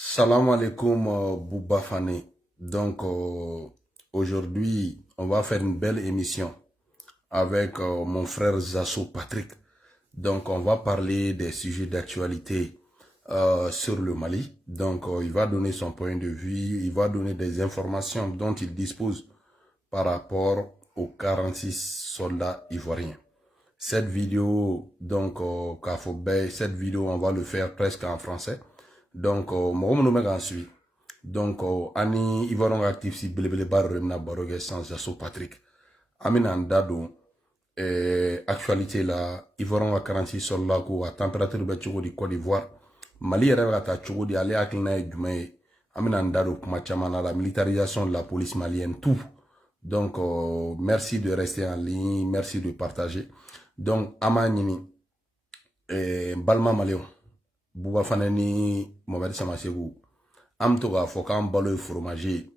Salam alaikum Bouba Fane. Aujourd'hui, on va faire une belle émission avec mon frère Zasso Patrick. Donc on va parler des sujets d'actualité sur le Mali. Il va donner son point de vue, il va donner des informations dont il dispose par rapport aux 46 soldats ivoiriens. Cette vidéo, cette vidéo, on va le faire presque en français. Mɔgɔ minnu bɛ k'an suivi ani Ivoirien actif si belebeleba dɔ de bɛna baro kɛ sisan Zasso Patrick an bɛna an da don actualité la Ivoirien ka 46 soldats ko a température bɛ cogo di Côte d'Ivoire Mali yɛrɛ bɛ ka taa cogo di ale hakilina ye jumɛn ye an bɛna an da don kuma caman na la militarisation de la police malienne tout merci de rester en ligne, merci de partager an b'a ɲini balima maliyɛnw Bouba Fane ni Mohamed Samasegou an bɛ to k'a fɔ k'an balo ye fromage ye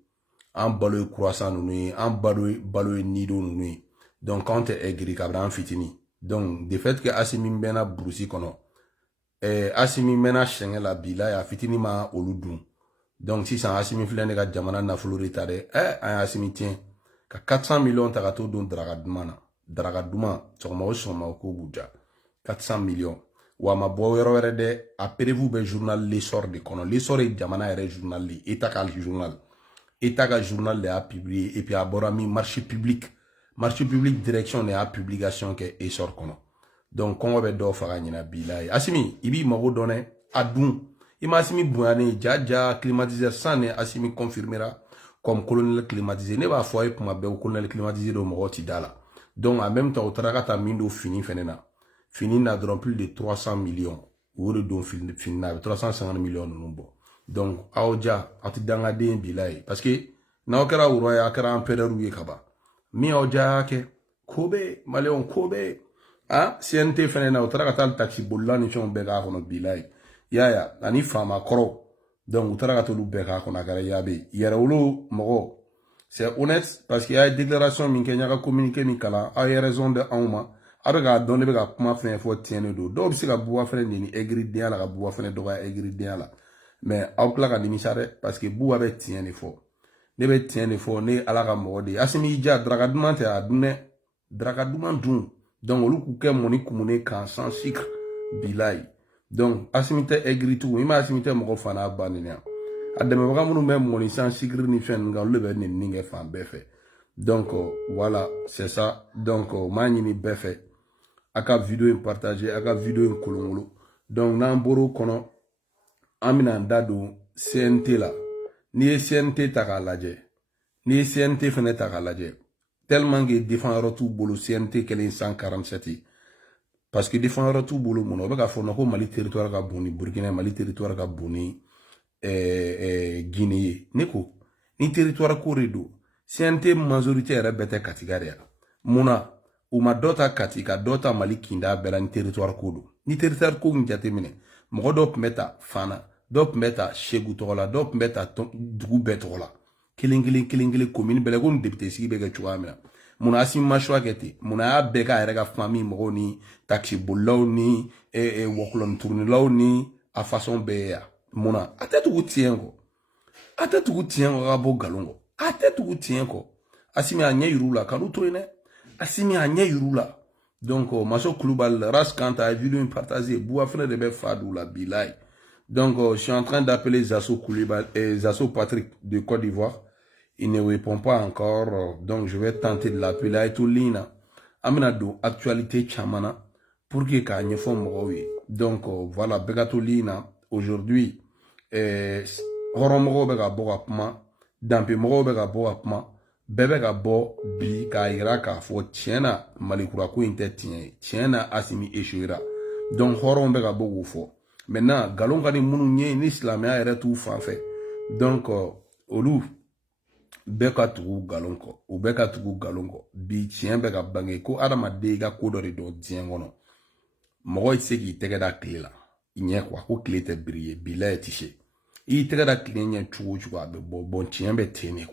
an balo ye croissant ninnu ye an balo ye nido ninnu ye k'anw tɛ aigri kabini an fitini de fait que Assimi mɛnna burusi kɔnɔ Assimi mɛnna sɛngɛ la bila ye a fitini ma olu dun sisan Assimi filɛ ne ka jamana nafolo de ta dɛ an ye Assimi tiɲɛ ka 400 millions ta ka t'o don daraka duman na daraka duman sɔgɔma o sɔgɔma o ko b'u ja 400 millions wa ma bɔ yɔrɔ wɛrɛ dɛ a prévu bɛ journal l'essor de kɔnɔ l'essor ye jamana yɛrɛ journal de état ka journal de y'a publié et puis a bɔra min marché public direction de y'a publication kɛ essor kɔnɔ kɔngɔ bɛ dɔw faga ɲina bila ye Assimi i b'i mago dɔn dɛ a dun i ma Assimi bonyane ja climatiseur sans ne Assimi confirmera comme colonel climatisé ne b'a fɔ a ye kuma bɛɛ colonel climatisé do mɔgɔw ti da la en même temps o taara ka taa min do fini fɛnɛ na fini n'a dɔrɔn plus de 300 millions o de don fini na 350 millions ninnu bɔ aw ja aw tɛ dangaden bila ye parce que n'aw kɛra roi ye a kɛra empereur ye ka ban min aw ja y'a kɛ ko bɛ maliyɛnw ko bɛ CNT fɛnɛ na o taara ka taa taxi bolila ni fɛnw bɛɛ k'a kɔnɔ bila ye i y'a ye ani faama kɔrɔw u taara ka t'olu bɛɛ k'a kɔnɔ a kɛra yaabe yɛrɛwolo mɔgɔ c'est honnête parce que a ye déclaration min kɛ n y'a ka communiqué min kalan aw ye raison de anw ma a bɛ k'a dɔn ne bɛ ka kuma fɛn fɔ tiɲɛ de don dɔw bɛ se ka Bouba fɛnɛ neni aigridenya la ka Bouba fɛnɛ dɔgɔya aigridenya la mais aw tila ka nimisa dɛ parce que Bouba bɛ tiɲɛ de fɔ ne bɛ tiɲɛ de fɔ ne ye Ala ka mɔgɔ de ye Assimi y'i ja daraka duman tɛ a dun dɛ daraka duman dun olu k'u kɛ mɔni kumuni kan sans sucre bilayi Assimi tɛ aigri tugun i ma Assimi tɛ mɔgɔ fa n'a ba neni a dɛmɛbaga minnu bɛ mɔni sans sucre ni fɛn ninnu kan olu de bɛ neni kɛ fan bɛɛ fɛ voilà c'est ça m'a ɲini bɛɛ fɛ a ka vidéo in partager a ka vidéo in kolonkolon n'an bɔr'o kɔnɔ an bɛna an da don CNT la n'i ye CNT ta k'a lajɛ n'i ye CNT fɛnɛ ta k'a lajɛ tellement que défend yɔrɔ t'u bolo CNT kɛlen 147 parce que défend yɔrɔ t'u bolo mun na o bɛ ka fɔ ko Mali territoire ka bon ni Burkina Mali territoire ka bon ni Guinée ye ne ko ni territoire ko de don CNT majorité yɛrɛ bɛɛ tɛ Katiga de ya mun na u ma dɔ ta Kati ka dɔ ta Mali kinda bɛɛ la ni territoire ko don ni territoire ko min jateminɛ mɔgɔ dɔw tun bɛ ta Fana dɔw tun bɛ ta Segu tɔgɔ la dɔw tun bɛ ta dugu bɛɛ tɔgɔ la kelen kelen commune bɛɛ la ko ni député sigi bɛ kɛ cogoya min na mun na Assimi ma choix kɛ ten mun na a y'a bɛɛ k'a yɛrɛ ka famille mɔgɔw ni taxi bolilaw ni wɔkulɔni turunilaw ni a façon bɛɛ ye yan mun na a tɛ tugu tiɲɛ kɔ a tɛ tugu tiɲɛ kɔ ka bɔ nkalon kɔ a tɛ tugu tiɲɛ kɔ Assimi a ɲɛ yir'u la kan'u to yen dɛ Assimi a ɲɛ yir'u la Maso Kulubali Ras Kanta a vidéo partagée Bouba fɛnɛ de bɛ fa d'u la bilayi je suis en train d'appeler Zasso Patrick de Côte d'Ivoire il ne répond pas encore je vais tenter de l'appeler a ye to ligne na an bɛna don actualité caman na pour que k'a ɲɛfɔ mɔgɔw ye voilà bɛɛ ka to ligne na aujourd'hui hɔrɔnmɔgɔw bɛ ka bɔ ka kuma danpemɔgɔw bɛ ka bɔ ka kuma bɛɛ bɛ ka bɔ bi k'a yira k'a fɔ tiɲɛ na Malikura ko in tɛ tiɲɛ ye tiɲɛ na Assimi échouera hɔrɔnw bɛ ka bɔ k'o fɔ maintenant nkalon ka di minnu ye ni silamɛya yɛrɛ t'u fan fɛ olu bɛɛ ka tugu nkalon kɔ u bɛɛ ka tugu nkalon kɔ bi tiɲɛ bɛ ka bange ko adamaden i ka ko dɔ de dɔn diɲɛ kɔnɔ mɔgɔ tɛ se k'i tɛgɛ da tile la i ɲɛ ko tile tɛ biri ye bilayi tɛ se i y'i tɛgɛ da tile ɲɛ cogo o cogo a bɛ bɔ tiɲɛ bɛ ten de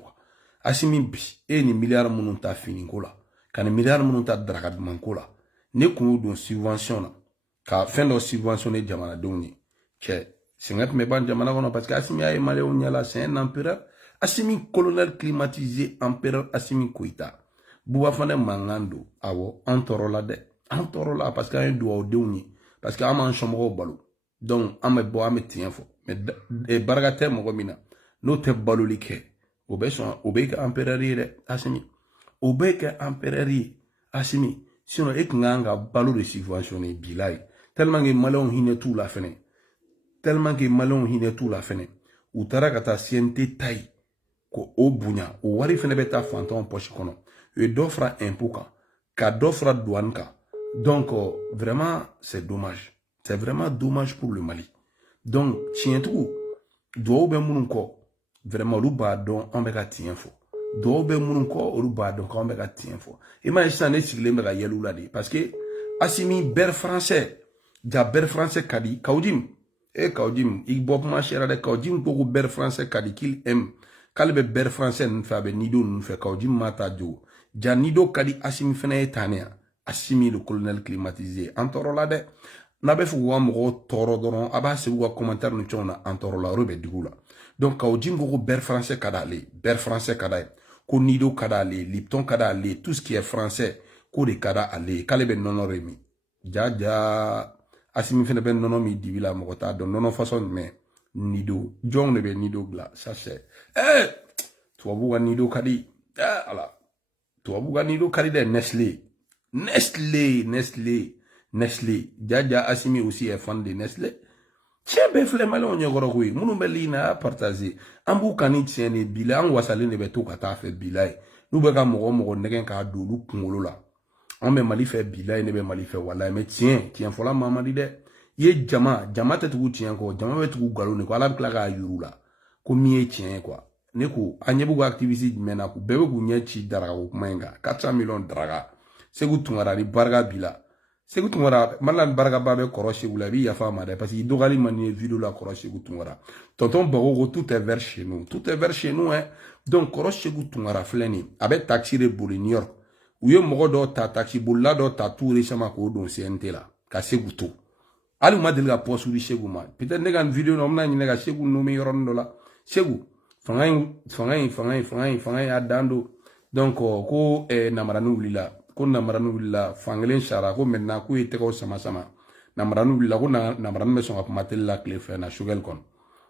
Assimi bi e ni miliyari minnu ta finiko la ka ni miliyari minnu ta daraka dumanko la ne kun y'u don subvention na ka fɛn dɔ subventionner jamanadenw ye cɛ Sengat me ban jamana kono parce que Assimi a malé on yala c'est un empereur. Assimi colonel climatisé empereur Assimi Koïta. Bouba fane mangando awo antorola de. Antorola parce que un doit deuni parce que ama chamro balo. Donc ame bo ame tien fo. Mais baragate mo gomina. No te balo like. Obe son obe ka empereur de Assimi. Obe ka empereur Assimi. Sinon ek nganga balo de subventionné bilay. Tellement que malon hine tout la fene. Tellement que malon hine tout la fene. Ou tara kata siente taille. Ko o bunya. O wari fene beta fanton poche kono. Et d'offre impôt ka d'offre douane ka. Donc vraiment c'est dommage. C'est vraiment dommage pour le Mali. Donc tien tout do be munun ko vraiment lu ba don on be ka tien fo. Do be munun ko lu ba don on be ka tien fo. Imagine ça ne sigle me ka yelu la de parce que Assimi ber français ja ber français kadi kaudim kaudim ik bop ma chera de kaudim ko ber français kadi qu'il aime kalbe ber français n'fa be nido n'fa kaudim mata jo ja nido kadi Assimi fene tania Assimi le colonel climatisé antorola de na be fu wa mo toro doron aba se wa commentaire no chona antorola robe digula donc kaudim ko ber français kada ko nido kada le Lipton kada le tout ce qui est français ko de kada ale kalbe nono remi ja Assimi fene ben nono mi dibila mo ta don nono façon mais nido jong ne be nido gla ça c'est tu abuga nido kadi ala tu abuga nido kadi de Nestlé ja Assimi aussi est fan de Nestlé tiens be flemme le on yegoro ko munu be lina partager ambu kani tiene bila an wasale ne be to kata fe bilay nu be ka mo negen ka dolu kungolo la on be Mali fait bilay ne be Mali fait wala mais tiens fola mamadi de ye jama te tugu tien ko jama be tugu galo ne ko ala bla ka yurula ko mi tien quoi ne ko anyebu ko activiste mena ko bebe ko nyechi daraga ko menga 400 millions daraga segu tungara ni barga bila segu tungara malan barga babe koroshi wula bi ya fama de parce que dogali mani vidéo la koroshi tungara tonton bago tout est vers chez nous hein donc koroshi tungara fleni abe taxi de boli New York ou ye mogo do ta taxi bolla do ta tout récemment ko don CNT la ka segu to ali ma deli ka poste wi segu ma peut-être ne kan vidéo no mna ni ka segu no mi yoron do la segu fangay adando donc ko namaranu wulila ko namaranu wulila fangelen shara ko maintenant ko ite ko sama namaranu wulila ko namaranu me son ka matel la clé fe na shugel kon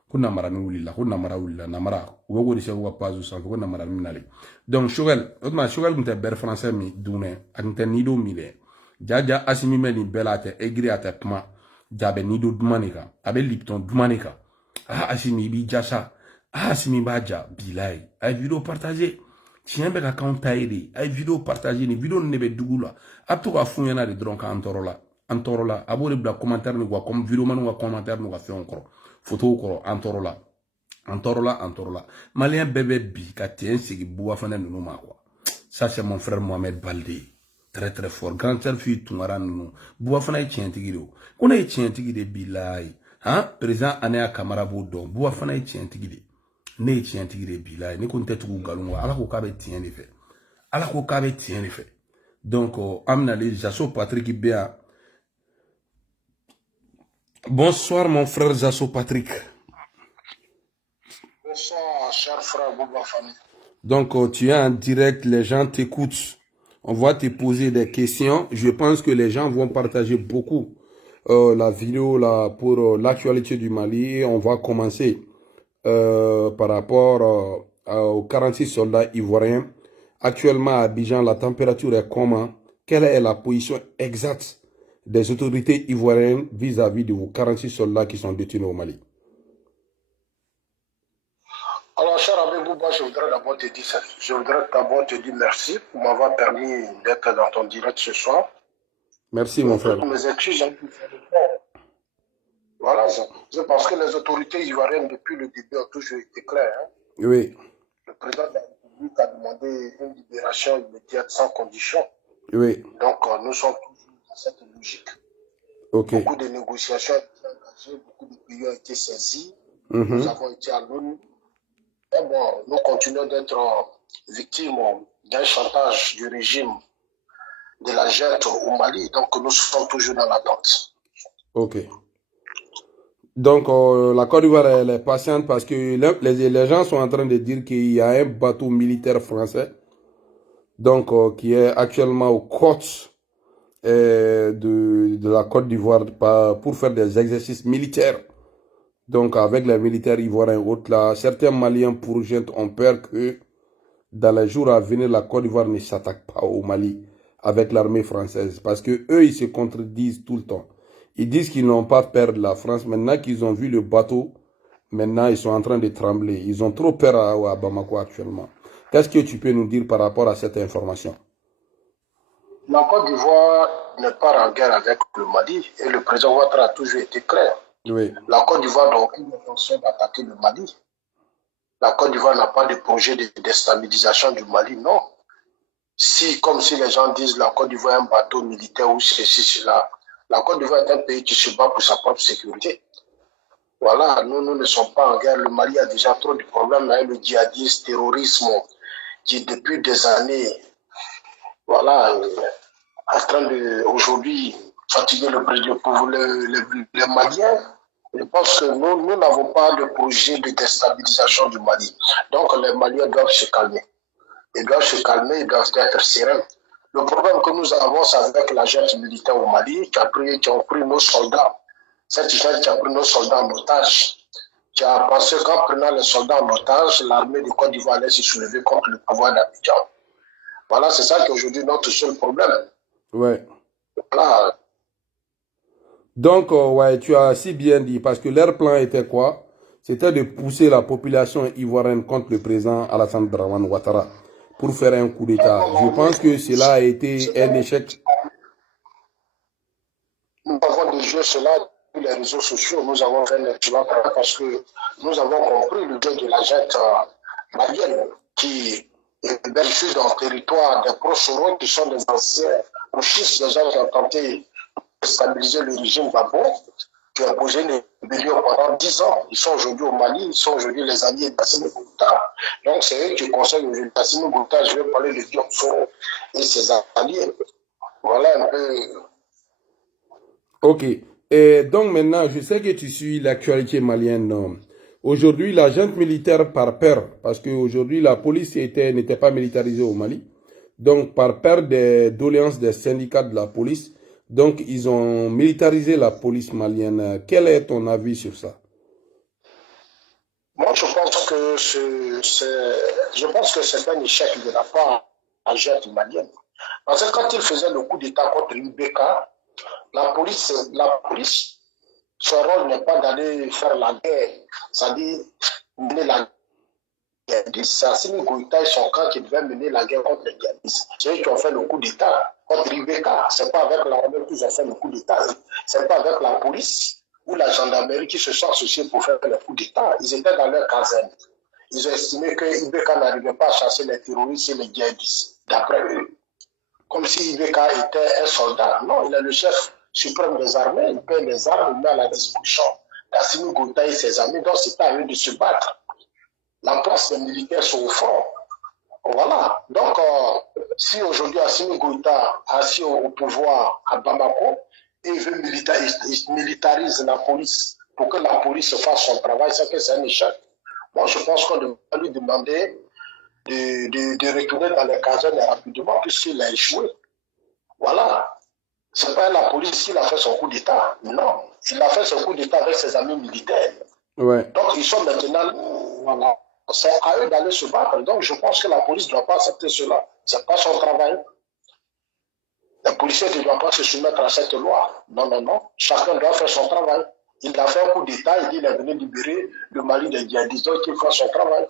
ko namaranu wulila ko namara wulila namara wo go di segu ka pazu san ko namaranu nali donc shugel mte ber français mi dune akinte nido mi de jaja Assimi me ni belate egri ate pma jabe nido dumanika abe Lipton dumanika Assimi bi jasa Assimi baja bilay ay vidéo partager tiens be ka account taidi ay vidéo partager ni vidéo ne be dugula apto ka funyana de dron ka antorola abole bla commentaire ni quoi comme vidéo manu ka commentaire no ka fe encore photo ko antorola malien bébé bi ka tien sigi buwa fana nunu ma quoi ça c'est mon frère Mohamed Baldé très très fort grand selfie tungara nunu buwa fana tien tigido kona tien tigide bilay président Anea Camara bo don buwa fana tien tigide ne tien tigide bilay ne kon tetugu galungo ala ko ka be tien de fait donc amna les Zasso Patrick Bea. Bonsoir mon frère Zasso Patrick. Bonsoir cher frère Bouba Fani. Donc tu es en direct, les gens t'écoutent. On va te poser des questions. Je pense que les gens vont partager beaucoup la vidéo là pour l'actualité du Mali. On va commencer par rapport aux 46 soldats ivoiriens. Actuellement à Abidjan, la température est comment? Quelle est la position exacte des autorités ivoiriennes vis-à-vis de vos 46 soldats qui sont détenus au Mali? Alors, cher ami Bouba, je voudrais d'abord te dire merci pour m'avoir permis d'être dans ton direct ce soir. Merci, mon frère. Mes excuses, voilà, je pense que les autorités ivoiriennes, depuis le début, ont toujours été claires. Hein. Oui. Le président de la République a demandé une libération immédiate sans condition. Oui. Donc, nous sommes toujours dans cette logique. Okay. Beaucoup de négociations ont été engagées, beaucoup de pays ont été saisis. Nous avons été à l'ONU. Et bon, nous continuons d'être victimes d'un chantage du régime de la junte au Mali. Donc, nous sommes toujours dans l'attente. Ok. Donc, la Côte d'Ivoire, elle est patiente parce que les gens sont en train de dire qu'il y a un bateau militaire français, donc qui est actuellement aux côtes de la Côte d'Ivoire pour faire des exercices militaires. Donc, avec les militaires ivoiriens autres là, certains Maliens pour gente ont peur que dans les jours à venir, la Côte d'Ivoire ne s'attaque pas au Mali avec l'armée française. Parce que eux, ils se contredisent tout le temps. Ils disent qu'ils n'ont pas peur de la France. Maintenant qu'ils ont vu le bateau, maintenant ils sont en train de trembler. Ils ont trop peur à Bamako actuellement. Qu'est-ce que tu peux nous dire par rapport à cette information? La Côte d'Ivoire n'est pas en guerre avec le Mali et le président Ouattara a toujours été clair. Oui. La Côte d'Ivoire n'a aucune intention d'attaquer le Mali. La Côte d'Ivoire n'a pas de projet de déstabilisation du Mali, non. Comme si les gens disent la Côte d'Ivoire est un bateau militaire ou ceci, cela. La Côte d'Ivoire est un pays qui se bat pour sa propre sécurité. Voilà, nous ne sommes pas en guerre. Le Mali a déjà trop de problèmes avec le djihadisme, le terrorisme, qui depuis des années, voilà, en train de, aujourd'hui, fatiguer les Maliens. Je pense que nous n'avons pas de projet de déstabilisation du Mali. Donc les Maliens doivent se calmer. Ils doivent se calmer, ils doivent être sereins. Le problème que nous avons, c'est avec la junte militaire au Mali qui ont pris nos soldats. Cette junte qui a pris nos soldats en otage. Qui a pensé qu'en prenant les soldats en otage, l'armée de Côte d'Ivoire allait se soulever contre le pouvoir d'Abidjan. Voilà, c'est ça qui est aujourd'hui notre seul problème. Ouais. Voilà. Donc, ouais, tu as si bien dit, parce que leur plan était quoi? C'était de pousser la population ivoirienne contre le président Alassane Dramane Ouattara pour faire un coup d'État. Je pense que cela a été un échec. Nous avons déjà cela sur les réseaux sociaux. Nous avons fait un exploit parce que nous avons compris le jeu de la junte malienne qui est dans le territoire des prosauros qui sont des anciens putschistes, des gens qui ont tenté de stabiliser le régime Gbagbo, qui ont posé une rébellion pendant 10 ans. Ils sont aujourd'hui au Mali, ils sont aujourd'hui les alliés d'Assimi Goïta. Donc c'est eux qui conseillent aujourd'hui d'Assimi Goïta. Je vais parler de Diop Soro et ses alliés. Voilà un peu. Ok. Et donc maintenant, je sais que tu suis l'actualité malienne. Aujourd'hui, la junte militaire par peur, parce qu'aujourd'hui la police n'était pas militarisée au Mali, donc par peur des doléances des syndicats de la police, donc ils ont militarisé la police malienne. Quel est ton avis sur ça? Moi, je pense que c'est un échec de la part à la junte malienne. Parce que quand ils faisaient le coup d'État contre l'UBK, la police, son rôle n'est pas d'aller faire la guerre, c'est-à-dire mener la guerre. C'est Assimi Goïta et son camp qui devaient mener la guerre contre les djihadistes. C'est eux qui ont fait le coup d'État contre l'UBK. Ce n'est pas avec l'armée qu'ils ont fait le coup d'État. Ce n'est pas avec la police ou la gendarmerie qui se sont associés pour faire le coup d'État. Ils étaient dans leur caserne. Ils ont estimé que l'UBK n'arrivait pas à chasser les terroristes et les djihadistes, d'après eux. Comme si l'UBK était un soldat. Non, il est le chef suprême des armées, il paie les armes, il met à la disposition d'Assimi Goïta et ses amis, donc c'est à eux de se battre. La place des militaires sont au front. Voilà. Donc, si aujourd'hui Assimi Goïta est assis au pouvoir à Bamako et il veut militarise la police pour que la police fasse son travail, c'est que c'est un échec. Moi, je pense qu'on devrait lui demander de retourner dans les casernes rapidement puisqu'il a échoué. Voilà. Ce n'est pas la police qui a fait son coup d'État. Non. Il a fait son coup d'État avec ses amis militaires. Ouais. Donc, ils sont maintenant. Voilà. C'est à eux d'aller se battre. Donc, je pense que la police ne doit pas accepter cela. Ce n'est pas son travail. Les policiers ne doivent pas se soumettre à cette loi. Non, non, non. Chacun doit faire son travail. Il a fait un coup d'État, il dit qu'il est venu libérer le Mali des djihadistes, donc il fait son travail.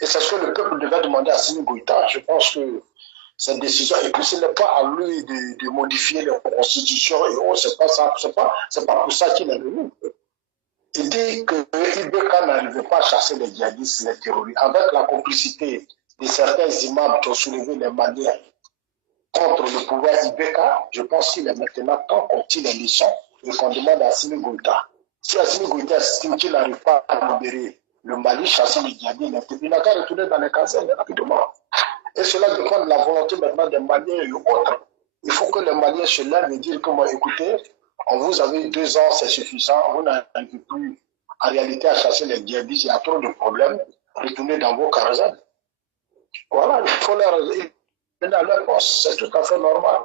Et c'est ce que le peuple devait demander à Assimi Goïta. Je pense que cette décision, et puis ce n'est pas à lui de modifier la constitution et autres, c'est pas ça, c'est pas pour ça qu'il est venu. Il dit que l'IBK n'arrivait pas à chasser les djihadistes, les terroristes, avec la complicité de certains imams qui ont soulevé les Maliens contre le pouvoir IBK. Je pense qu'il est maintenant temps qu'on tire les leçons et qu'on demande à Assimi Goïta. Si Assimi Goïta estime qu'il n'arrive pas à libérer le Mali, chasser les djihadistes, il n'a qu'à retourner dans les casernes rapidement. Et cela dépend de la volonté maintenant des Maliens et autres. Il faut que les Maliens se lèvent et disent comment écouter, Vous avez 2 ans, c'est suffisant. Vous n'arrivez plus en réalité à chasser les djihadistes. Il y a trop de problèmes. Retournez dans vos caravans. Voilà, il faut leur donner à leur poste. C'est tout à fait normal.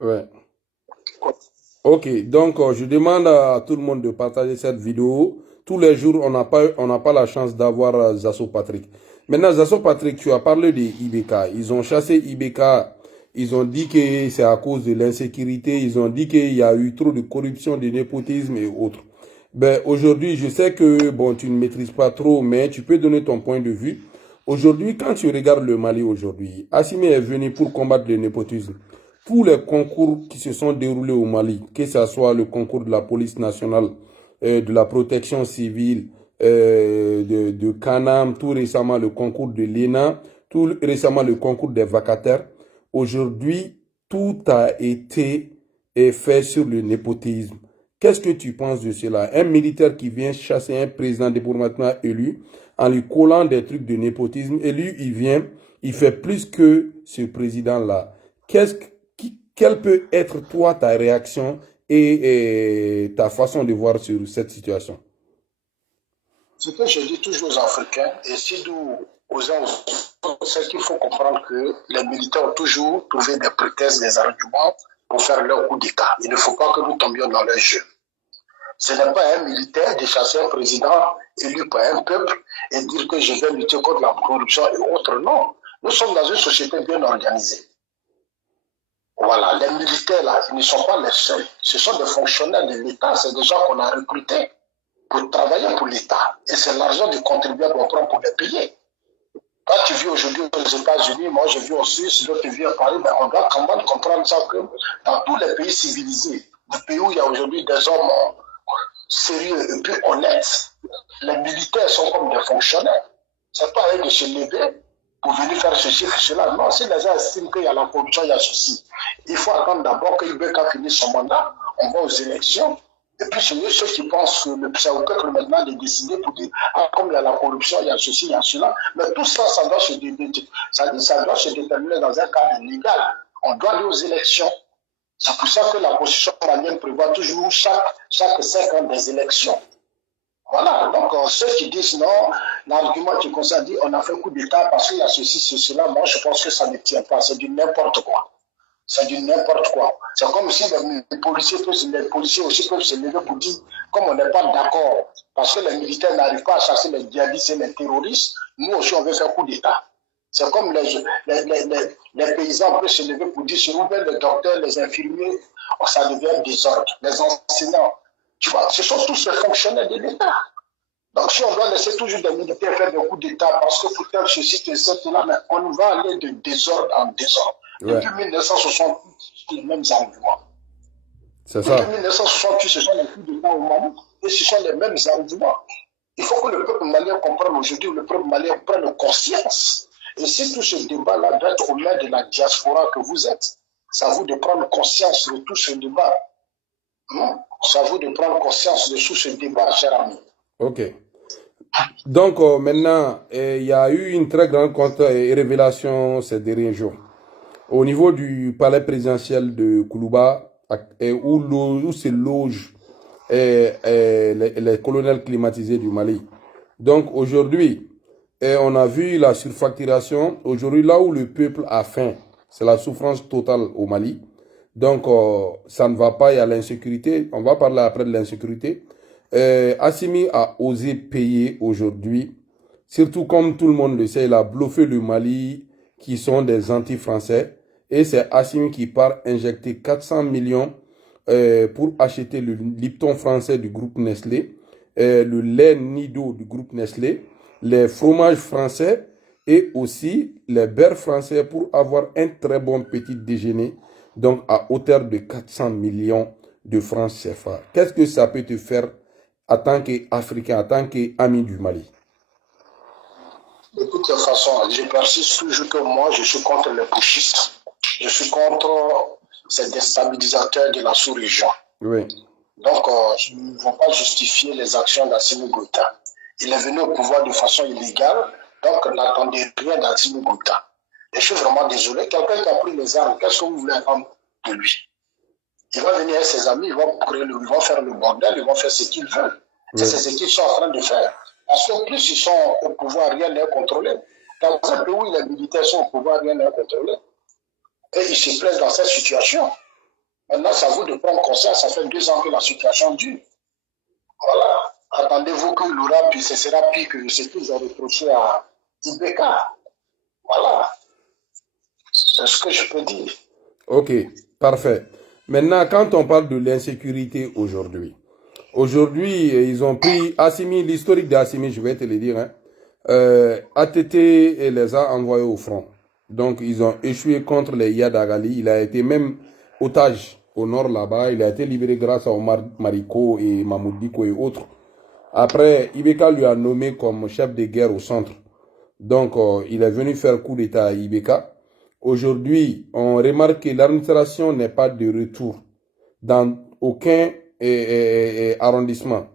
Ouais. Ok, donc je demande à tout le monde de partager cette vidéo. Tous les jours, on n'a pas la chance d'avoir Zasso Patrick. Maintenant, Zasso Patrick, tu as parlé de IBK. Ils ont chassé IBK. Ils ont dit que c'est à cause de l'insécurité. Ils ont dit qu'il y a eu trop de corruption, de népotisme et autres. Ben, aujourd'hui, je sais que, bon, tu ne maîtrises pas trop, mais tu peux donner ton point de vue. Aujourd'hui, quand tu regardes le Mali aujourd'hui, Assimi est venu pour combattre le népotisme. Tous les concours qui se sont déroulés au Mali, que ce soit le concours de la police nationale, de la protection civile, de Canam, tout récemment le concours de l'ENA, tout récemment le concours des vacataires, aujourd'hui, tout a été fait sur le népotisme. Qu'est-ce que tu penses de cela? Un militaire qui vient chasser un président départemental élu en lui collant des trucs de népotisme, et lui, il vient, il fait plus que ce président-là. Quelle peut être, toi, ta réaction et ta façon de voir sur cette situation? Ce que je dis toujours aux Africains, et si nous, aux uns, c'est qu'il faut comprendre que les militaires ont toujours trouvé des prétextes, des arguments pour faire leur coup d'État. Il ne faut pas que nous tombions dans leur jeu. Ce n'est pas un militaire de chasser un président élu par un peuple et dire que je vais lutter contre la corruption et autres. Non. Nous sommes dans une société bien organisée. Voilà, les militaires là, ils ne sont pas les seuls. Ce sont des fonctionnaires de l'État, c'est des gens qu'on a recrutés pour travailler pour l'État. Et c'est l'argent du contribuable qu'on prend pour les payer. Quand tu vis aujourd'hui aux États-Unis, moi je vis en Suisse, d'autres vivent à Paris, mais on doit quand même comprendre ça que dans tous les pays civilisés, des pays où il y a aujourd'hui des hommes sérieux et puis honnêtes, les militaires sont comme des fonctionnaires. C'est pas à eux de se lever pour venir faire ceci, cela. Non, si les gens estiment qu'il y a la corruption, il y a ceci. Il faut attendre d'abord que Ibeka finisse son mandat, on va aux élections. Et puis ceux qui pensent que c'est au peuple maintenant de décider pour dire, ah, comme il y a la corruption, il y a ceci, il y a cela. Mais tout ça, ça doit se déterminer dans un cadre légal. On doit aller aux élections. C'est pour ça que la Constitution malienne prévoit toujours chaque 5 ans des élections. Voilà, donc ceux qui disent non, l'argument qui concerne dit on a fait coup d'État parce qu'il y a ceci, cela, moi je pense que ça ne tient pas, c'est du n'importe quoi. C'est du n'importe quoi. C'est comme si les policiers aussi peuvent se lever pour dire, comme on n'est pas d'accord, parce que les militaires n'arrivent pas à chasser les djihadistes et les terroristes, nous aussi on veut faire coup d'État. C'est comme les paysans peuvent se lever pour dire, si vous voulez les docteurs, les infirmiers, ça devient désordre. Les enseignants, tu vois, ce sont tous les fonctionnaires de l'État. Donc si on doit laisser toujours des militaires faire des coups d'État parce que pour faire ceci, cela, mais on va aller de désordre en désordre. Ouais. Depuis 1968, les mêmes arguments. C'est ça. Depuis 1968, ce sont les coups d'État au Mali et ce sont les mêmes arguments. Il faut que le peuple malien comprenne aujourd'hui, le peuple malien prenne conscience. Et si tout ce débat-là doit être aux mains de la diaspora que vous êtes, c'est à vous de prendre conscience de tout ce débat. C'est à vous de prendre conscience de tout ce débat, cher ami. Ok. Donc maintenant, il y a eu une très grande révélation ces derniers jours. Au niveau du palais présidentiel de Koulouba, où se logent les colonels climatisés du Mali. Donc aujourd'hui, on a vu la surfacturation. Aujourd'hui, là où le peuple a faim, c'est la souffrance totale au Mali. Donc ça ne va pas, il y a l'insécurité. On va parler après de l'insécurité. Assimi a osé payer aujourd'hui, surtout comme tout le monde le sait, il a bluffé le Mali, qui sont des anti-français. Et c'est Assimi qui part injecter 400 millions pour acheter le Lipton français du groupe Nestlé, le lait Nido du groupe Nestlé, les fromages français et aussi les beurres français pour avoir un très bon petit déjeuner, donc à hauteur de 400 millions de francs CFA. Qu'est-ce que ça peut te faire en tant qu'Africain, en tant qu'ami du Mali? De toute façon, je persiste toujours que moi, je suis contre les putschistes. Je suis contre ces déstabilisateurs de la sous-région. Oui. Donc, je ne vais pas justifier les actions d'Assimi Goïta. Il est venu au pouvoir de façon illégale, donc n'attendez rien d'Assimi Goïta. Et je suis vraiment désolé. Quelqu'un qui a pris les armes, qu'est-ce que vous voulez attendre de lui? Il va venir avec ses amis, ils vont faire le bordel, ils vont faire ce qu'ils veulent. C'est ce qu'ils sont en train de faire. Parce que plus ils sont au pouvoir, rien n'est contrôlé. Dans un pays où les militaires sont au pouvoir, rien n'est contrôlé. Et ils se plaisent dans cette situation. Maintenant, c'est à vous de prendre conscience. Ça fait 2 ans que la situation dure. Voilà. Attendez-vous que l'aura, puis ce sera pire que ce qu'ils ont reproché à Ibeka. Voilà. C'est ce que je peux dire. Ok, parfait. Maintenant, quand on parle de l'insécurité aujourd'hui, ils ont pris Assimi, l'historique d'Assimi, je vais te le dire, hein, ATT les a envoyés au front. Donc, ils ont échoué contre les Yadagali. Il a été même otage au nord là-bas. Il a été libéré grâce à Omar Mariko et Mahmoud Diko et autres. Après, Ibeka lui a nommé comme chef de guerre au centre. Donc, il est venu faire coup d'État à Ibeka. Aujourd'hui, on remarque que l'administration n'est pas de retour dans aucun arrondissement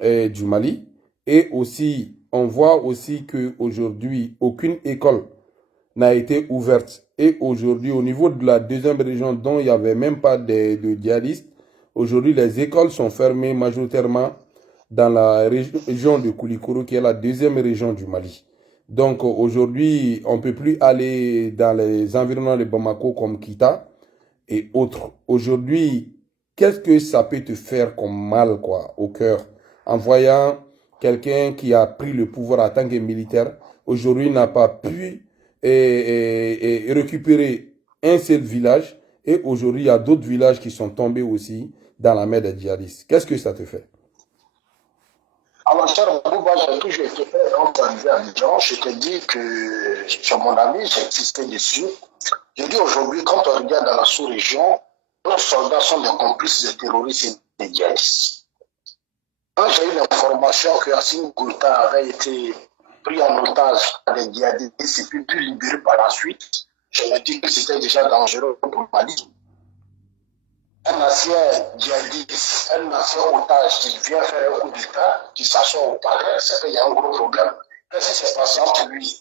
du Mali. Et aussi, on voit aussi qu'aujourd'hui, aucune école n'a été ouverte. Et aujourd'hui, au niveau de la deuxième région, dont il n'y avait même pas de djihadistes, aujourd'hui, les écoles sont fermées majoritairement dans la région de Koulikoro, qui est la deuxième région du Mali. Donc aujourd'hui, on ne peut plus aller dans les environnements de Bamako comme Kita et autres. Aujourd'hui, qu'est-ce que ça peut te faire comme mal quoi, au cœur en voyant quelqu'un qui a pris le pouvoir en tant que militaire, aujourd'hui n'a pas pu récupérer un seul village et aujourd'hui il y a d'autres villages qui sont tombés aussi dans la main des djihadistes. Qu'est-ce que ça te fait? Alors, cher Bouba, j'ai toujours été fait quand tu es arrivé à Abidjan. Je te dis que sur mon ami, j'ai insisté dessus. Je dis aujourd'hui, quand on regarde dans la sous-région, nos soldats sont des complices des terroristes et des djihadistes. Quand j'ai eu l'information que Assimi Goïta avait été pris en otage par des djihadistes et puis libéré par la suite, je me dis que c'était déjà dangereux pour le Mali. Un ancien djihadiste, un ancien otage qui vient faire un coup d'État, qui s'assoit au palais, c'est qu'il y a un gros problème. Qu'est-ce qui s'est passé entre lui,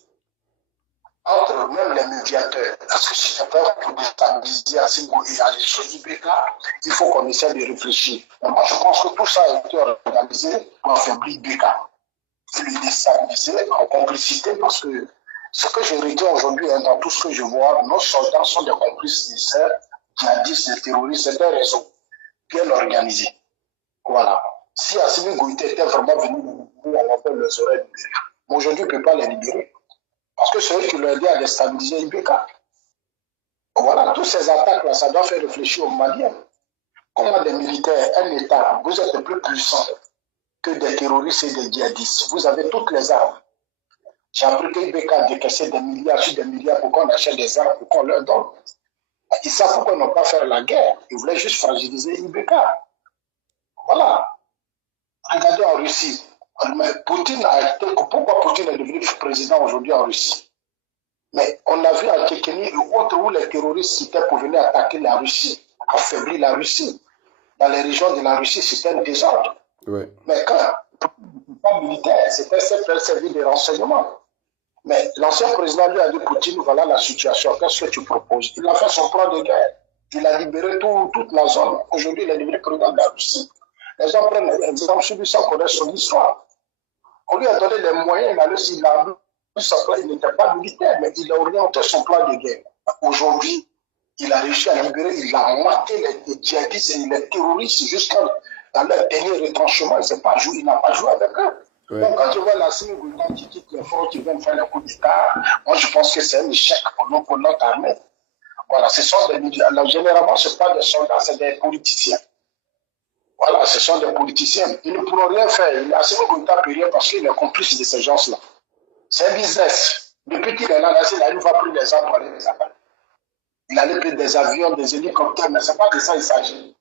entre même les médiateurs? Est-ce que c'était pour déstabiliser Assimi Goïta et aller sur Ibeka? Il faut qu'on essaie de réfléchir. Mais moi, je pense que tout ça a été organisé pour affaiblir Ibeka. Il le déstabiliser en complicité parce que ce que je retiens aujourd'hui, dans tout ce que je vois, nos soldats sont des complices des djihadistes, des terroristes, c'est un réseau bien organisé. Voilà. Si Assimi Goïta était vraiment venu nous, on appelle les oreilles libérées. Mais aujourd'hui, il ne peut pas les libérer. Parce que c'est eux qui l'ont aidé à déstabiliser Ibeka. Voilà, toutes ces attaques-là, ça doit faire réfléchir aux Maliens. Comment des militaires, un État, vous êtes plus puissant que des terroristes et des djihadistes. Vous avez toutes les armes. J'ai appris qu'Ibeka a décaissé des milliards sur des milliards pour qu'on achète des armes, pour qu'on leur donne. Ils savent pourquoi ils n'ont pas fait la guerre. Ils voulaient juste fragiliser Ibeka. Voilà. Regardez en Russie. Poutine a été, pourquoi Poutine est devenu président aujourd'hui en Russie? Mais on a vu en Tchétchénie et autres où les terroristes étaient pour venir attaquer la Russie, affaiblir la Russie. Dans les régions de la Russie, c'était un désordre. Ouais. Mais quand, pas militaire, c'était servir des renseignements. Mais l'ancien président lui a dit, Poutine, voilà la situation, qu'est-ce que tu proposes? Il a fait son plan de guerre. Il a libéré toute la zone. Aujourd'hui, il est devenu président de la Russie. Les gens prennent l'exemple sur lui sans connaître son histoire. On lui a donné les moyens, il a vu son plan, il n'était pas militaire, mais il a orienté son plan de guerre. Aujourd'hui, il a réussi à libérer, il a maté les djihadistes et les terroristes jusqu'à dans leur dernier retranchement. Il n'a pas joué avec eux. Ouais. Donc, quand je vois la Assimi Goïta qui quitte les forts, qui vient faire le coup d'État, moi je pense que c'est un échec pour notre armée. Voilà, ce sont généralement, ce n'est pas des soldats, c'est des politiciens. Voilà, ce sont des politiciens. Ils ne pourront rien faire. Assimi Goïta ne peut rien parce qu'il est complice de ces gens-là. C'est un business. Depuis qu'il est là, il va prendre les armes pour aller les attaquer. Il allait prendre des avions, des hélicoptères, mais ce n'est pas de ça qu'il s'agit.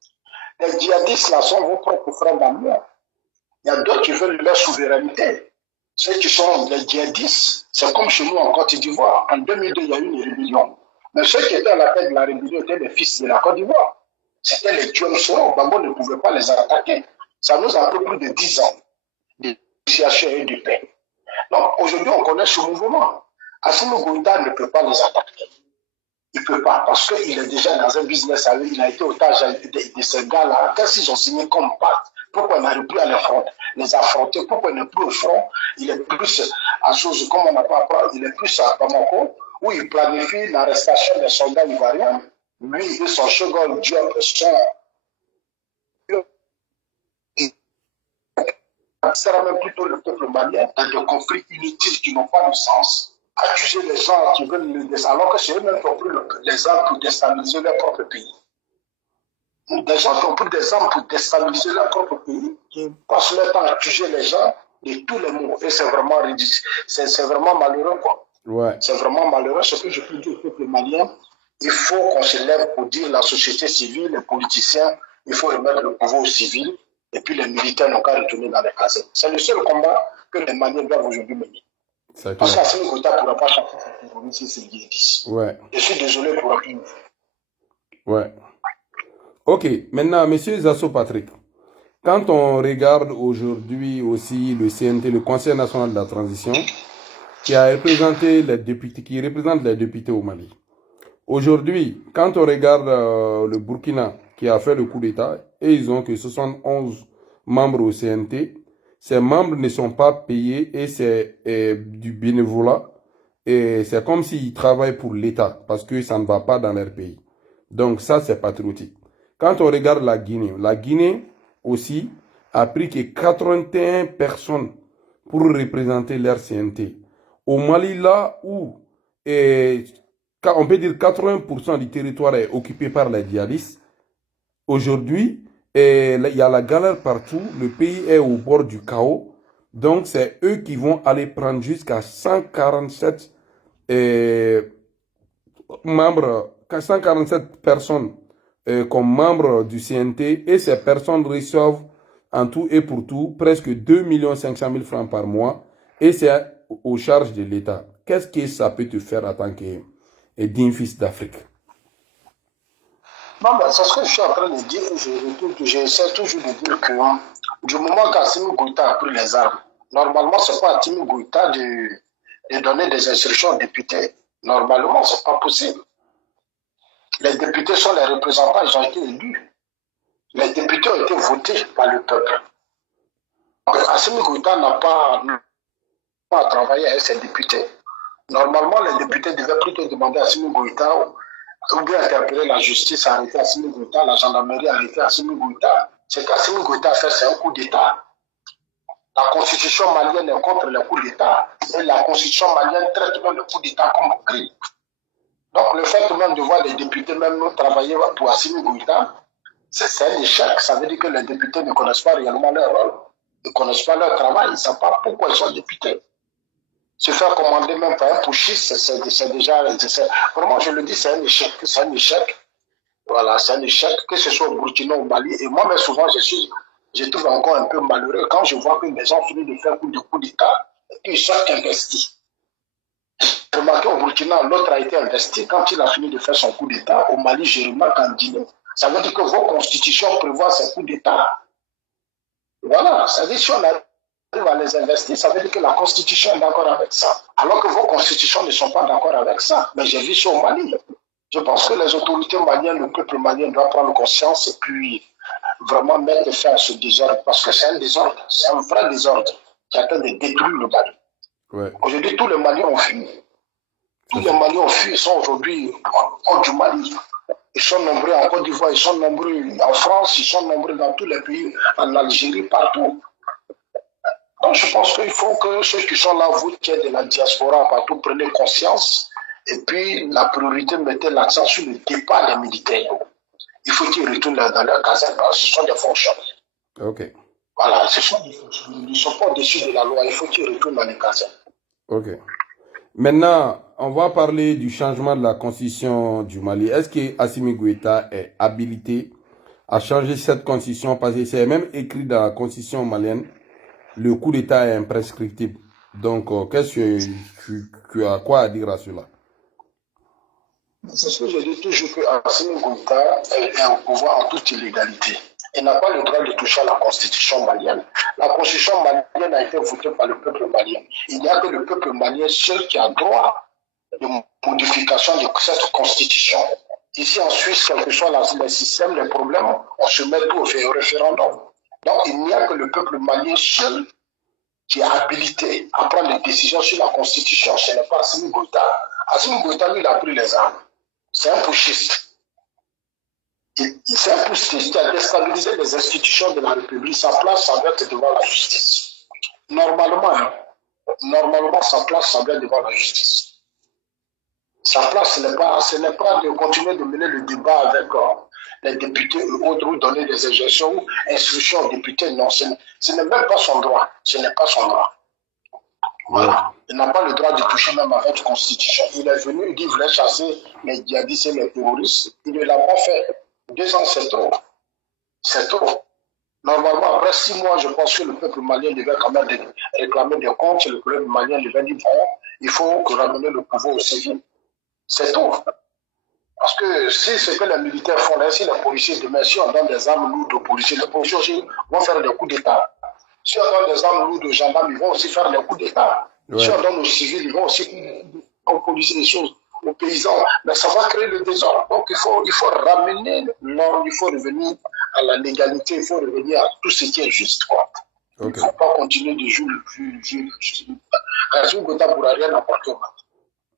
Les djihadistes là sont vos propres frères d'amour. Il y a d'autres qui veulent leur souveraineté. Ceux qui sont les djihadistes, c'est comme chez nous en Côte d'Ivoire. En 2002, il y a eu une rébellion. Mais ceux qui étaient à la tête de la rébellion étaient les fils de la Côte d'Ivoire. C'était les Diomsoro. Bambo ne pouvait pas les attaquer. Ça nous a pris plus de 10 ans de négociation et de paix. Donc aujourd'hui, on connaît ce mouvement. Assimi Goïta ne peut pas les attaquer. Il ne peut pas, parce qu'il est déjà dans un business avec, il a été otage de ces gars-là. Qu'est-ce qu'ils ont signé comme pacte? Pourquoi il n'arrive plus à les affronter? Pourquoi il n'est plus au front? Il est plus à chose, comme on n'a pas appris, il est plus à Bamako, où il planifie l'arrestation des soldats ivoiriens. Lui et son second job sont. Ça sera même plutôt le peuple malien dans des conflits inutiles qui n'ont pas de sens. Accuser les gens qui veulent le déstabiliser, alors que c'est eux-mêmes qui ont pris les armes pour déstabiliser leur propre pays. Des gens qui ont pris des armes pour déstabiliser leur propre pays, qui passent leur temps à accuser les gens de tous les mots. Et c'est vraiment ridicule. C'est vraiment malheureux, quoi. Ouais. C'est vraiment malheureux. Ce que je peux dire au peuple malien, il faut qu'on se lève pour dire la société civile, les politiciens, il faut remettre le pouvoir aux civils. Et puis les militaires n'ont qu'à retourner dans les casernes. C'est le seul combat que les Maliens doivent aujourd'hui mener. Parce qu'Assimi Goïta ne pourra pas changer cette économie si c'est djihadiste. Ouais. Je suis désolé pour la plus. Ouais. Ok, maintenant, monsieur Zasso Patrick, quand on regarde aujourd'hui aussi le CNT, le Conseil national de la transition, qui représente les députés au Mali. Aujourd'hui, quand on regarde le Burkina, qui a fait le coup d'État, et ils ont que 71 membres au CNT, ces membres ne sont pas payés et c'est du bénévolat. Et c'est comme s'ils travaillent pour l'État, parce que ça ne va pas dans leur pays. Donc ça, c'est patriotique. Quand on regarde la Guinée aussi a pris que 81 personnes pour représenter leur CNT. Au Mali, là où on peut dire 80% du territoire est occupé par les djihadistes, aujourd'hui, il y a la galère partout, le pays est au bord du chaos, donc c'est eux qui vont aller prendre jusqu'à 147 membres, 147 personnes comme membres du CNT, et ces personnes reçoivent en tout et pour tout presque 2 500 000 francs par mois, et c'est aux charges de l'État. Qu'est-ce que ça peut te faire en tant que digne fils d'Afrique? Non, mais c'est ce que je suis en train de dire. J'essaie toujours de dire que du moment qu'Assimi Goïta a pris les armes, normalement, ce n'est pas à Assimi Goïta de donner des instructions aux députés. Normalement, ce n'est pas possible. Les députés sont les représentants, ils ont été élus. Les députés ont été votés par le peuple. Assimi Goïta n'a pas travaillé avec ses députés. Normalement, les députés devaient plutôt demander à Assimi Goïta ou bien interpeller la justice à arrêter Assimi Goïta, la gendarmerie à arrêter Assimi Goïta. C'est qu'Assimi Goïta a fait, c'est un coup d'État. La constitution malienne est contre le coup d'État. Et la constitution malienne traite même le coup d'État comme un crime. Donc le fait même de voir les députés même travailler pour Assimi Goïta, c'est un échec. Ça veut dire que les députés ne connaissent pas réellement leur rôle. Ils ne connaissent pas leur travail. Ils ne savent pas pourquoi ils sont députés. Se faire commander même par un putschiste, c'est déjà... Vraiment, je le dis, c'est un échec. C'est un échec. Voilà, c'est un échec, que ce soit au Burkina ou au Mali. Et moi, mais souvent, je trouve encore un peu malheureux quand je vois que les gens finissent de faire un coup d'État et qu'ils sont investis. J'ai remarqué au Burkina, l'autre a été investi quand il a fini de faire son coup d'État. Au Mali, je remarque en Guinée. Ça veut dire que vos constitutions prévoient ces coups d'État. Voilà, ça veut dire que si on arrive à les investir, ça veut dire que la constitution est d'accord avec ça. Alors que vos constitutions ne sont pas d'accord avec ça. Mais j'ai vu ça au Mali. Je pense que les autorités maliennes, le peuple malien doit prendre conscience et puis vraiment mettre fin à ce désordre. Parce que c'est un désordre, c'est un vrai désordre qui atteint de détruire le Mali. Ouais. Aujourd'hui, tous les Maliens ont fui. Tous les Maliens ont fui, ils sont aujourd'hui hors du Mali. Ils sont nombreux en Côte d'Ivoire, ils sont nombreux en France, ils sont nombreux dans tous les pays, en Algérie, partout. Donc je pense qu'il faut que ceux qui sont là, vous qui êtes de la diaspora partout, prenez conscience. Et puis la priorité, mettez l'accent sur le départ des militaires. Il faut qu'ils retournent dans leur caserne, ce sont des fonctionnaires. Ok. Voilà, ce sont des fonctionnaires. Ils ne sont pas au-dessus de la loi, il faut qu'ils retournent dans les casernes. Ok. Maintenant, on va parler du changement de la constitution du Mali. Est-ce que Assimi Goïta est habilité à changer cette constitution? Parce que c'est même écrit dans la constitution malienne, le coup d'État est imprescriptible. Donc, qu'est-ce que tu as quoi à dire à cela? C'est ce que je dis toujours, que Assimi Goïta est au pouvoir en toute illégalité. Il n'a pas le droit de toucher à la constitution malienne. La constitution malienne a été votée par le peuple malien. Il n'y a que le peuple malien seul qui a droit de modification de cette constitution. Ici en Suisse, quel que soit le système, les problèmes, on se met tout au référendum. Donc il n'y a que le peuple malien seul qui est habilité à prendre les décisions sur la constitution. Ce n'est pas Assimi Goïta. Assimi Goïta, lui, il a pris les armes. C'est un putschiste. C'est un putschiste qui a déstabilisé les institutions de la République. Sa place, ça doit être devant la justice. Normalement, sa place, ça doit être devant la justice. Sa place, ce n'est pas de continuer de mener le débat avec les députés ou autres, ou donner des injonctions ou instructions aux députés. Non, ce n'est même pas son droit. Ce n'est pas son droit. Voilà. Il n'a pas le droit de toucher même avec la Constitution. Il est venu, il dit qu'il voulait chasser les djihadistes et les terroristes. Il ne l'a pas fait. 2 ans, c'est trop. C'est trop. Normalement, après 6 mois, je pense que le peuple malien devait quand même réclamer des comptes. Le peuple malien devait dire, bon, il faut ramener le pouvoir au civil. C'est tout. Parce que si ce que les militaires font là, si les policiers demain, si on donne des armes lourdes aux policiers, les policiers aussi vont faire des coups d'État. Si on donne des armes lourdes aux gendarmes, ils vont aussi faire des coups d'État. Ouais. Si on donne aux civils, ils vont aussi aux policiers, des choses, aux paysans. Mais ça va créer le désordre. Donc il faut ramener l'ordre, il faut revenir à la légalité, il faut revenir à tout ce qui est juste, quoi. Okay. Il ne faut pas continuer de jouer le plus. Assimi Goïta ne pourra rien apporter au Mali.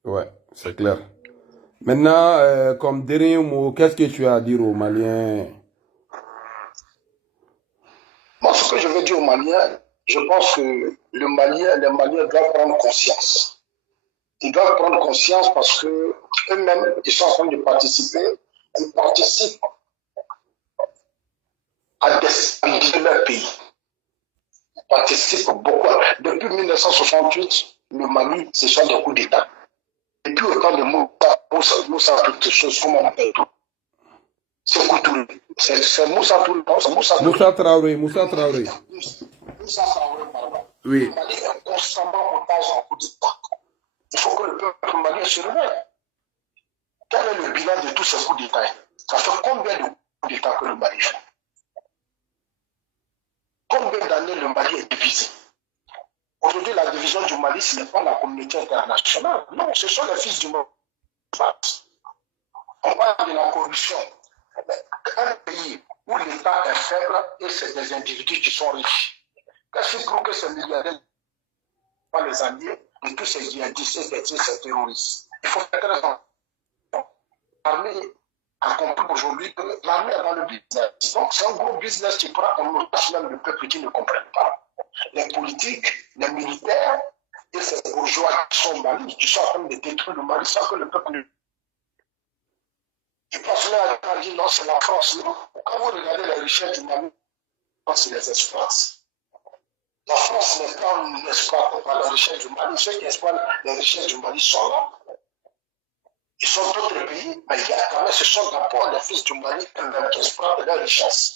Ouais, c'est clair. Maintenant, comme dernier mot, qu'est-ce que tu as à dire aux Maliens? Moi, ce que je veux dire aux Maliens, je pense que les Maliens doivent prendre conscience. Ils doivent prendre conscience parce que eux-mêmes, ils sont en train de participer. Ils participent à déstabiliser leur pays. Ils participent beaucoup. Depuis 1968, le Mali, ce sont des coups d'État. Depuis autant de Moussa, toutes ces choses, comment on appelle tout. C'est Koutouré. C'est Moussa Touré. Moussa Traoré. Moussa Traoré, pardon. Oui. Le Mali est constamment otage en coup d'État. Il faut que le peuple malien se réveille. Quel est le bilan de tous ces coups d'État? Ça fait combien de coups d'État que le Mali fait? Combien d'années le Mali est divisé? Aujourd'hui, la division du Mali, ce n'est pas la communauté internationale. Non, ce sont les fils du monde. On parle de la corruption. Un pays où l'État est faible et c'est des individus qui sont riches. Qu'est-ce qui prouve que ces milliardaires pas les alliés de tous ces djihadistes et ces terroristes? Il faut faire très attention. L'armée a compris aujourd'hui que l'armée est dans le business. Donc c'est un gros business qui prend en otage même le peuple qui ne comprend pas. Les politiques, les militaires et ces bourgeois qui sont au Mali, qui sont en train de détruire le Mali sans que le peuple ne... Ils pensent là à dire non, c'est la France. Non. Quand vous regardez les richesses du Mali, c'est les exploits. La France n'est pas exploitée par les richesses du Mali. Ceux qui exploitent les richesses du Mali sont là. Ils sont d'autres pays, mais il y a quand même, ce sont d'abord les fils du Mali qui exploitent leurs richesses.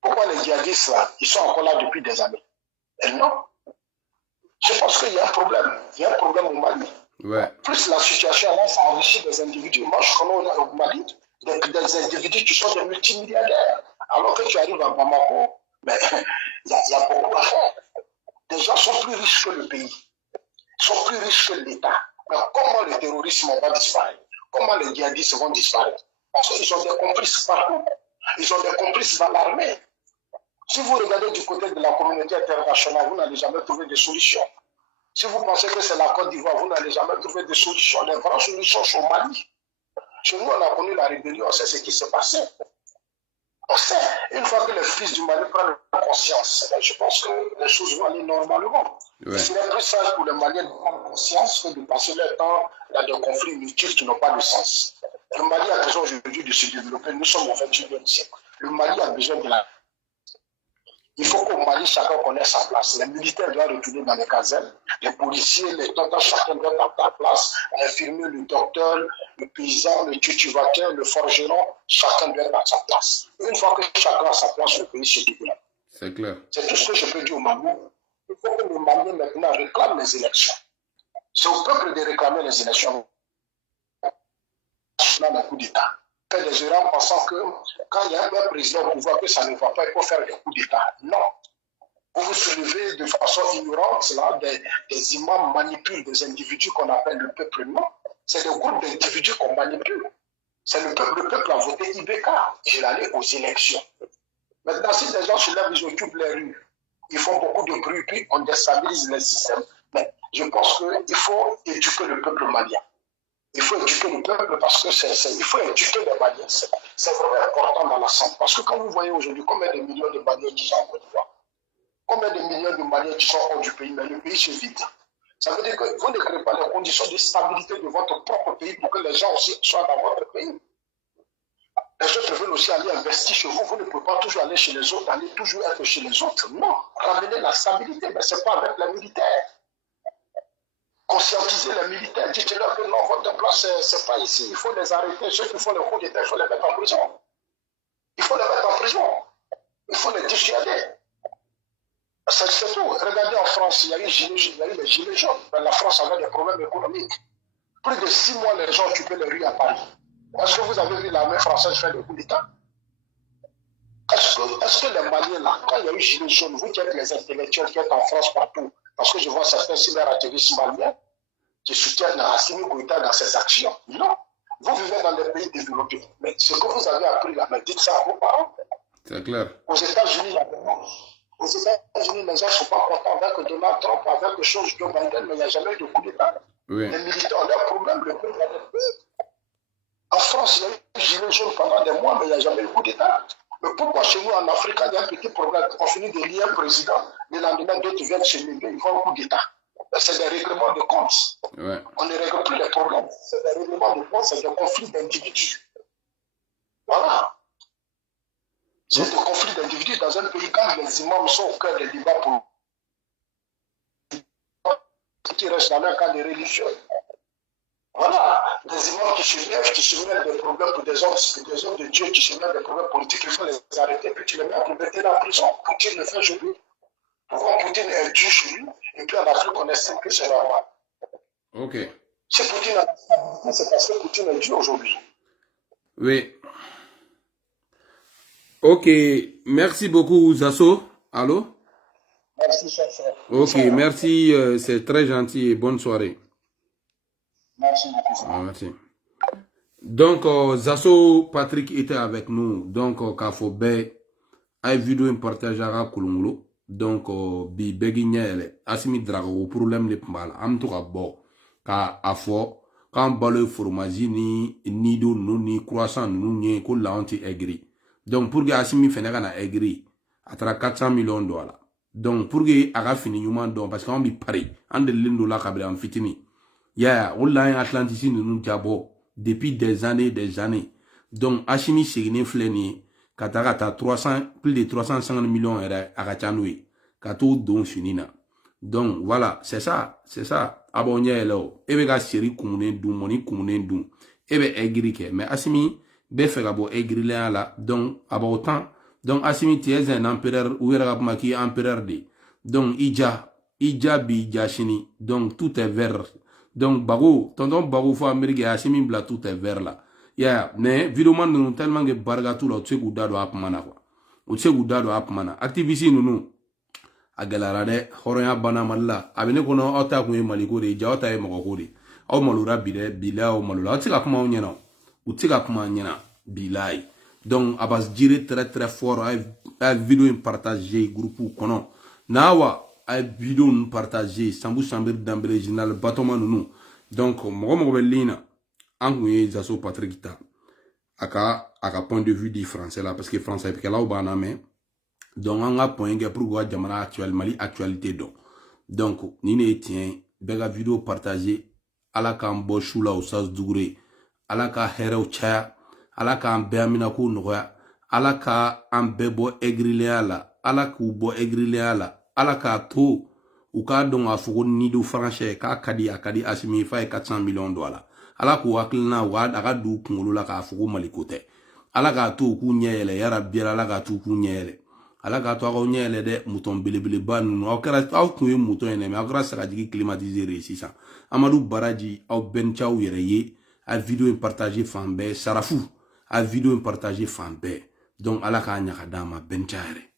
Pourquoi les djihadistes là, ils sont encore là depuis des années? Et non. Je pense qu'il y a un problème. Il y a un problème au Mali. Ouais. Plus la situation là, ça enrichit des individus. Moi, je connais au Mali des individus qui sont des multimilliardaires. Alors que tu arrives à Bamako, mais il y a beaucoup à faire. Les gens sont plus riches que le pays. Ils sont plus riches que l'État. Mais comment le terrorisme va disparaître? Comment les djihadistes vont disparaître? Parce qu'ils ont des complices partout. Ils ont des complices dans l'armée. Si vous regardez du côté de la communauté internationale, vous n'allez jamais trouver de solution. Si vous pensez que c'est la Côte d'Ivoire, vous n'allez jamais trouver de solution. Les vraies solutions sont au Mali. Chez nous, on a connu la rébellion, on sait ce qui s'est passé. On sait, une fois que les fils du Mali prennent conscience, je pense que les choses vont aller normalement. Ouais. Il serait très sage pour les Maliens de prendre conscience que de passer leur temps dans des conflits inutiles qui n'ont pas de sens. Le Mali a besoin aujourd'hui de se développer. Nous sommes au XXIe siècle. Le Mali a besoin de la... Il faut qu'au Mali, chacun connaisse sa place. Les militaires doivent retourner dans les casernes. Les policiers, les docteurs, chacun doit être à sa place. L'infirmier, le docteur, le paysan, le cultivateur, le forgeron, chacun doit être à sa place. Une fois que chacun a sa place, le pays se développe. C'est clair. C'est tout ce que je peux dire au Mali. Il faut que le Mali maintenant réclame les élections. C'est au peuple de réclamer les élections. Dans un coup d'État. Fait des erreurs en pensant que quand il y a un président au pouvoir, que ça ne va pas, il faut faire des coups d'État. Non. Vous vous soulevez de façon ignorante, là, des imams manipulent des individus qu'on appelle le peuple. Non, c'est des groupes d'individus qu'on manipule. C'est le peuple a voté IBK. Il est allé aux élections. Maintenant, si les gens se lèvent, ils occupent les rues, ils font beaucoup de bruit, puis on déstabilise le système. Mais je pense qu'il faut éduquer le peuple malien. Il faut éduquer le peuple parce que il faut éduquer les Maliens. C'est vraiment important dans la santé. Parce que quand vous voyez aujourd'hui combien de millions de Maliens qui sont en Côte d'Ivoire, combien de millions de Maliens qui sont hors du pays, mais le pays se vide. Ça veut dire que vous ne créez pas les conditions de stabilité de votre propre pays pour que les gens aussi soient dans votre pays. Les autres veulent aussi aller investir chez vous. Vous ne pouvez pas toujours aller chez les autres, aller toujours être chez les autres. Non, ramener la stabilité, mais ce n'est pas avec les militaires. Conscientiser les militaires, dites-leur que non, votre place, ce n'est pas ici. Il faut les arrêter. Ceux qui font le coup d'État, il faut les mettre en prison. Il faut les mettre en prison. Il faut les dissuader. C'est tout. Regardez en France, il y a eu les gilets jaunes. La France avait des problèmes économiques. Plus de 6 mois, les gens occupaient les rues à Paris. Est-ce que vous avez vu l'armée française faire le coup d'État? Est-ce que les Maliens, là, quand il y a eu gilets jaunes, vous qui êtes les intellectuels qui êtes en France partout, parce que je vois certains cyberactivistes maliens qui soutiennent Assimi Goïta dans ses actions. Non. Vous vivez dans des pays développés. Mais ce que vous avez appris là, mais dites ça à vos parents. C'est clair. Aux États-Unis, les gens ne sont pas contents avec Donald Trump, avec les choses de Biden, mais il n'y a jamais eu de coup d'État. Oui. Les militaires ont un problème, le peuple a des pays. En France, il y a eu gilets jaunes pendant des mois, mais il n'y a jamais eu de coup d'État. Mais pourquoi chez nous, en Afrique, il y a un petit problème? On finit de lier un président, le lendemain, d'autres viennent se lever, ils font un coup d'État. C'est des règlements de comptes. Ouais. On ne règle plus les problèmes. C'est des règlements de comptes, c'est des conflits d'individus. Voilà. C'est des conflits d'individus dans un pays quand les imams sont au cœur des débats pour qui restent dans un cadre religieux. Voilà, des imams qui se lèvent des problèmes pour des hommes de Dieu qui se lèvent des problèmes politiques, il faut les arrêter, puis tu les mets pour mettre en prison. Poutine le fait aujourd'hui. Pourquoi Poutine est Dieu chez lui, et puis en Afrique, on estime que c'est normal. Ok. Si Poutine a stabilité, c'est parce que Poutine est Dieu aujourd'hui. Oui. Ok, merci beaucoup, Zasso. Allô? Merci, cher frère. Ok, merci, c'est très gentil et bonne soirée. Merci beaucoup. Ah, merci. Donc, Zasso Patrick était avec nous. Donc, Kafobe a vidéo un partage à Kulungulo. Donc, bi begignele Assimi Drago problème de mal. Am to bo ka afo quand balo fromage ni nido ni croissant ni ko la anti aigri. Donc, pour que Assimi fenega na aigri à 400 millions de dollars. Donc, pour que aga fini human don parce qu'on bi pari en de lindo la kabri en fitini. Yeah, on l'a Atlantique nous diabo depuis des années. Donc, Assimi Segine Fleni, Katakata 300, plus de 350 millions à Kachanoué, Kato Don Finina. Donc, voilà, c'est ça. Abonné là, Ebega Siri Kounen Doum, Moni Kounen Doum, Ebe Egrike, mais Assimi, Befegabo Egrilé là, donc, about temps. Donc, Assimi Tiez un empereur, ou Maki empereur de. Donc, Ija Bi Chini, donc, tout est vert. Donc, tonton Bago faut Amérique et Assimi Bla tout est vert là. Yeah, mais vidéo nous tellement que bargatu là, tu sais gouda do apmana quoi. Tu sais gouda do apmana. Activiste nous a galara de horoya bana malla. Abene kono ota ko maliko de jawta e mako de. Aw malura bide bila o malula. Tu ka kuma nyana. Tu sais ka kuma nyana bilai. Donc abas dire très fort a vidéo partager groupe kono. Nawa a vidéo partager sambu sambir d'ambre original batoma nous. Donc mo belina Anguye Zasso Patrick ta aka point de vue du français là parce que français est là au baname donc on a point que pour voir jamana actuel Mali actualité donc ni ne tient bega vidéo partager ala ka mboshu la usas dugure ala ka hero cha ala ka ambeamina ko noya ala ka ambebo egrile ala ku bo egrile ala ka to ou ka don afugo ni do français ka kadi Assimi fa 400 millions de dollars ala ko hakilina wa daga du kungolo la ka fugo malikote ala ka to ku nyele ya rabbi ala ka to ku nyele ala ka to ko nyele de mouton belebele ban no akara aw ku ye mouton ene me akara saka jigi climatiser sisan Amadou Baraji aw ben chaw yere ye a vidéo partager fambe sarafou a vidéo partager fambe donc ala ka nyaka dama ben chaire